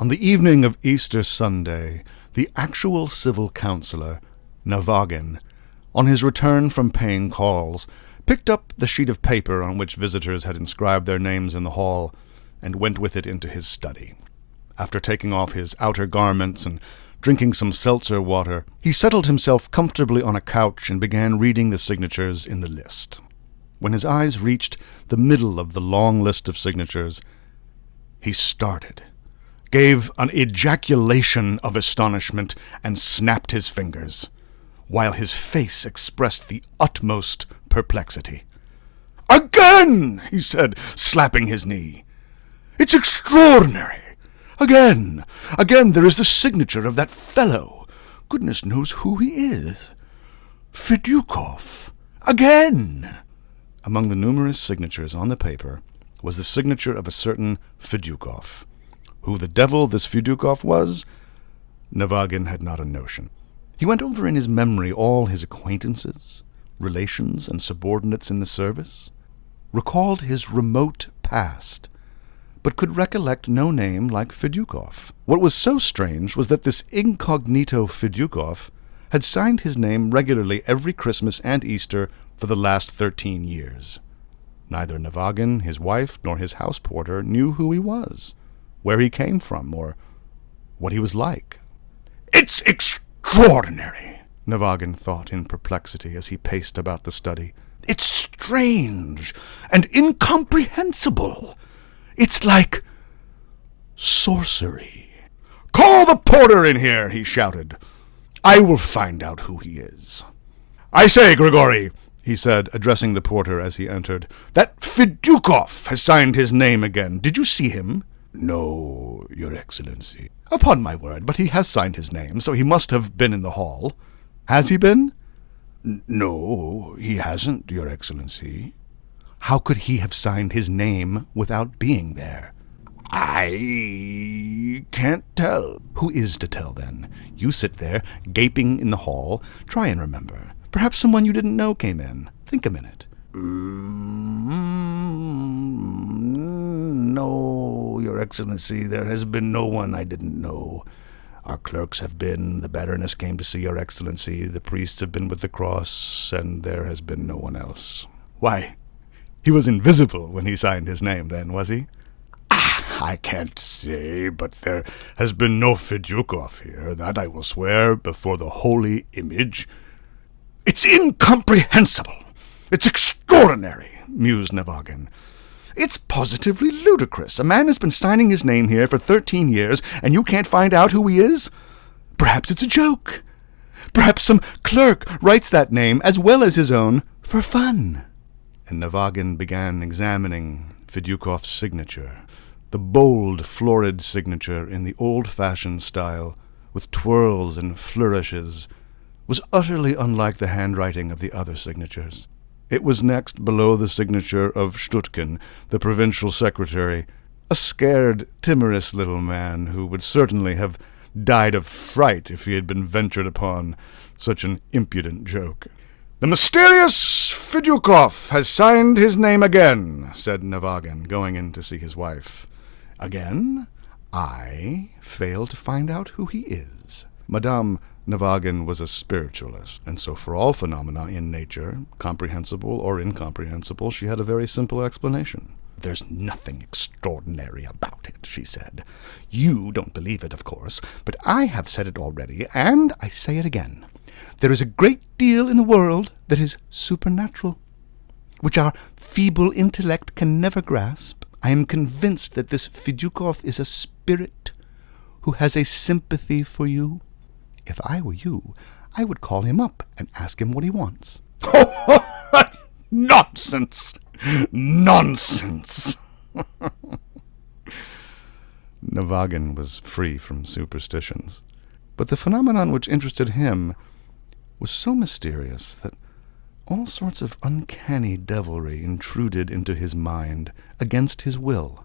On the evening of Easter Sunday, the actual civil councillor, Navagin, on his return from paying calls, picked up the sheet of paper on which visitors had inscribed their names in the hall, and went with it into his study. After taking off his outer garments and drinking some seltzer water, he settled himself comfortably on a couch and began reading the signatures in the list. When his eyes reached the middle of the long list of signatures, he started, gave an ejaculation of astonishment, and snapped his fingers, while his face expressed the utmost perplexity. "Again!" he said, slapping his knee. "It's extraordinary! Again there is the signature of that fellow. Goodness knows who he is. Fidyukov. Again!" Among the numerous signatures on the paper was the signature of a certain Fidyukov. Who the devil this Fidyukov was, Navagin had not a notion. He went over in his memory all his acquaintances, relations, and subordinates in the service, recalled his remote past, but could recollect no name like Fidyukov. What was so strange was that this incognito Fidyukov had signed his name regularly every Christmas and Easter for the last 13 years. Neither Navagin, his wife, nor his house porter knew who he was, where he came from, or what he was like. "It's extraordinary," Navagin thought in perplexity as he paced about the study. "It's strange and incomprehensible. It's like sorcery." "Call the porter in here," he shouted. "I will find out who he is. I say, Grigory," he said, addressing the porter as he entered, "that Fidyukov has signed his name again. Did you see him?" "No, Your Excellency." "Upon my word, but he has signed his name, so he must have been in the hall. Has he been?" "No, he hasn't, Your Excellency." "How could he have signed his name without being there?" "I can't tell." "Who is to tell, then? You sit there, gaping in the hall. Try and remember. Perhaps someone you didn't know came in. Think a minute." "No, Your Excellency, there has been no one I didn't know. Our clerks have been, the Baroness came to see Your Excellency, the priests have been with the cross, and there has been no one else." "Why, he was invisible when he signed his name, then, was he?" "I can't say, but there has been no Fidyukov here, that I will swear before the holy image." "It's incomprehensible! It's extraordinary," mused Navagin. "It's positively ludicrous. A man has been signing his name here for 13 years, and you can't find out who he is? Perhaps it's a joke. Perhaps some clerk writes that name as well as his own for fun." And Navagin began examining Fidyukov's signature, the bold, florid signature in the old-fashioned style, with twirls and flourishes, was utterly unlike the handwriting of the other signatures. It was next below the signature of Stutkin, the provincial secretary, a scared, timorous little man who would certainly have died of fright if he had been ventured upon such an impudent joke. "The mysterious Fidyukov has signed his name again," said Navagin, going in to see his wife. "Again? I fail to find out who he is." Madame Navagin was a spiritualist, and so for all phenomena in nature, comprehensible or incomprehensible, she had a very simple explanation. "There's nothing extraordinary about it," she said. "You don't believe it, of course, but I have said it already, and I say it again. There is a great deal in the world that is supernatural, which our feeble intellect can never grasp. I am convinced that this Fidyukov is a spirit who has a sympathy for you. If I were you, I would call him up and ask him what he wants." "Nonsense! Nonsense!" Navagin was free from superstitions, but the phenomenon which interested him was so mysterious that all sorts of uncanny devilry intruded into his mind against his will.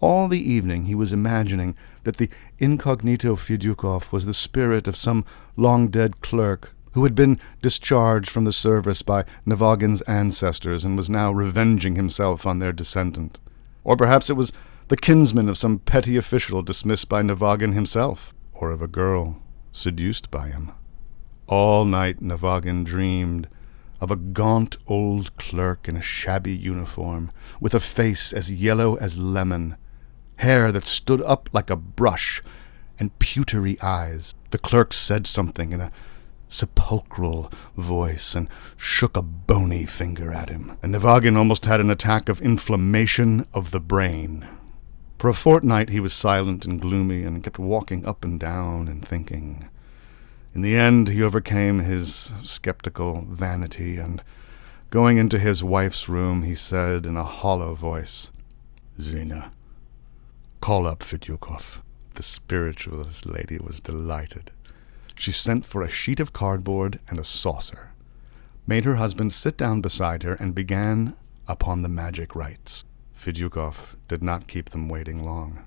All the evening he was imagining that the incognito Fidyukov was the spirit of some long-dead clerk who had been discharged from the service by Navagin's ancestors and was now revenging himself on their descendant. Or perhaps it was the kinsman of some petty official dismissed by Navagin himself, or of a girl seduced by him. All night Navagin dreamed of a gaunt old clerk in a shabby uniform, with a face as yellow as lemon, hair that stood up like a brush, and pewtery eyes. The clerk said something in a sepulchral voice and shook a bony finger at him, and Navagin almost had an attack of inflammation of the brain. For a fortnight he was silent and gloomy and kept walking up and down and thinking. In the end he overcame his skeptical vanity, and going into his wife's room he said in a hollow voice, "Zina, call up Fidyukov." The spiritualist lady was delighted. She sent for a sheet of cardboard and a saucer, made her husband sit down beside her, and began upon the magic rites. Fidyukov did not keep them waiting long.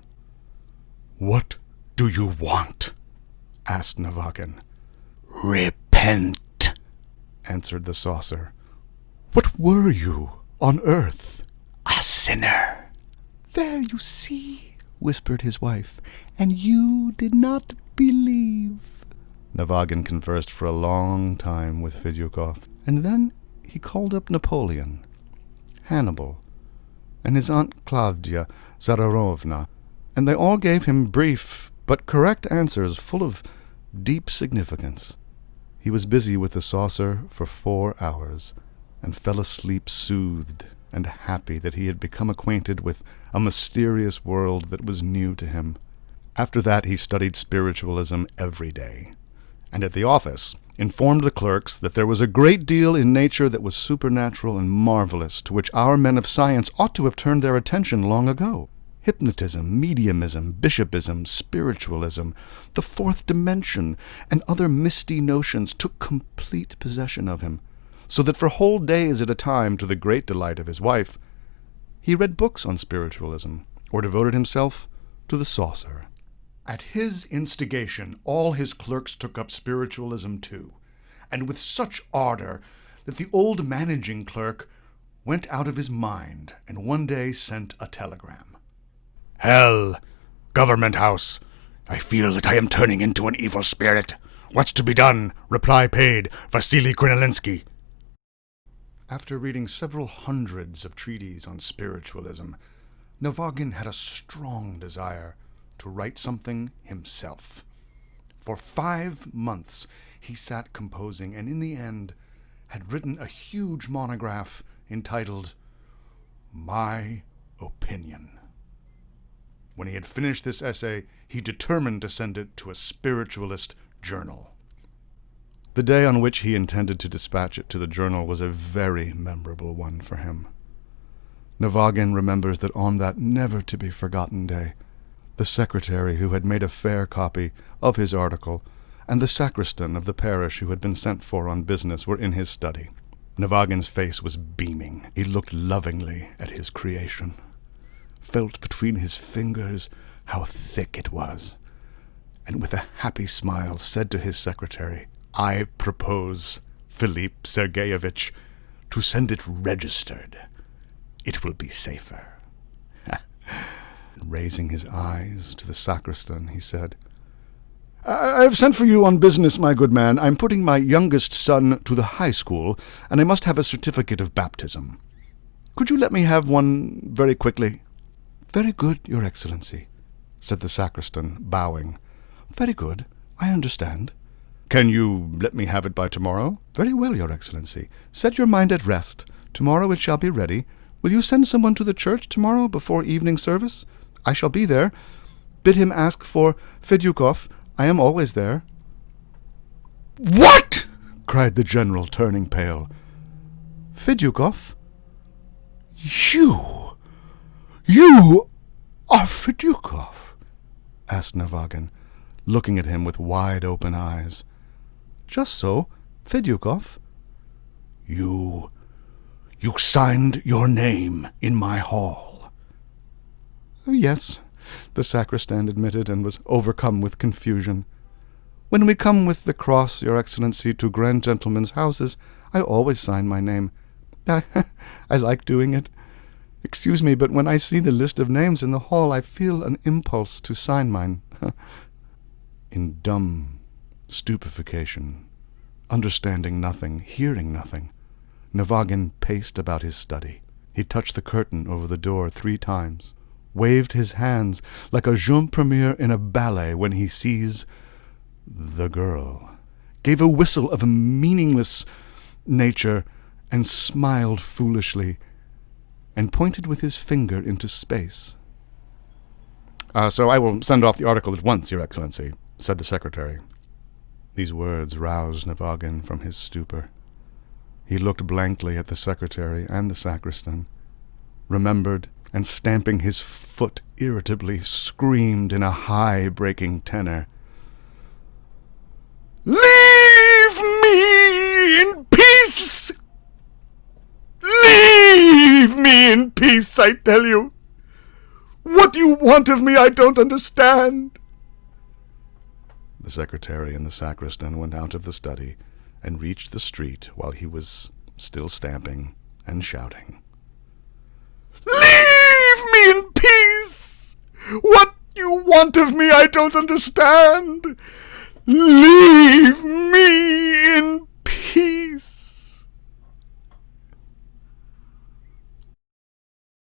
"What do you want?" asked Navagin. "Repent," answered the saucer. "What were you on earth?" "A sinner." "There you see," whispered his wife, "and you did not believe." Navagin conversed for a long time with Fidyukov, and then he called up Napoleon, Hannibal, and his Aunt Klavdia Zaharovna, and they all gave him brief but correct answers full of deep significance. He was busy with the saucer for 4 hours, and fell asleep soothed and happy that he had become acquainted with a mysterious world that was new to him. After that he studied spiritualism every day, and at the office informed the clerks that there was a great deal in nature that was supernatural and marvelous, to which our men of science ought to have turned their attention long ago. Hypnotism, mediumism, bishopism, spiritualism, the fourth dimension, and other misty notions took complete possession of him, so that for whole days at a time, to the great delight of his wife, he read books on spiritualism, or devoted himself to the saucer. At his instigation, all his clerks took up spiritualism too, and with such ardor that the old managing clerk went out of his mind, and one day sent a telegram. "Hell, Government House. I feel that I am turning into an evil spirit. What's to be done? Reply paid. Vasily Krinolinsky." After reading several hundreds of treatises on spiritualism, Navagin had a strong desire to write something himself. For 5 months he sat composing, and in the end had written a huge monograph entitled My Opinion. When he had finished this essay, he determined to send it to a spiritualist journal. The day on which he intended to dispatch it to the journal was a very memorable one for him. Navagin remembers that on that never-to-be-forgotten day, the secretary who had made a fair copy of his article and the sacristan of the parish who had been sent for on business were in his study. Navagin's face was beaming. He looked lovingly at his creation, felt between his fingers how thick it was, and with a happy smile said to his secretary, "I propose, Philippe Sergeyevich, to send it registered. It will be safer." Raising his eyes to the sacristan, he said, "I have sent for you on business, my good man. I'm putting my youngest son to the high school, and I must have a certificate of baptism. Could you let me have one very quickly?" "Very good, Your Excellency," said the sacristan, bowing. "Very good. I understand." "Can you let me have it by tomorrow?" "Very well, Your Excellency. Set your mind at rest. Tomorrow it shall be ready. Will you send someone to the church tomorrow before evening service? I shall be there. Bid him ask for Fidyukov. I am always there." "What?" cried the general, turning pale. "Fidyukov? You are Fidyukov?" asked Navagin, looking at him with wide-open eyes. "Just so, Fidyukov." You signed your name in my hall." "Yes," the sacristan admitted, and was overcome with confusion. "When we come with the cross, Your Excellency, to grand gentlemen's houses, I always sign my name. I like doing it." Excuse me, but when I see the list of names in the hall, I feel an impulse to sign mine. In dumb stupefaction, understanding nothing, hearing nothing, Navagin paced about his study. He touched the curtain over the door 3 times, waved his hands like a jeune premier in a ballet when he sees the girl, gave a whistle of a meaningless nature, and smiled foolishly, and pointed with his finger into space. So I will send off the article at once, Your Excellency, said the secretary. These words roused Navagin from his stupor. He looked blankly at the secretary and the sacristan, remembered, and stamping his foot irritably, screamed in a high, breaking tenor, "Leave me in peace! Leave me in peace, I tell you! What you want of me I don't understand." The secretary and the sacristan went out of the study and reached the street while he was still stamping and shouting. "Leave me in peace! What you want of me I don't understand! Leave me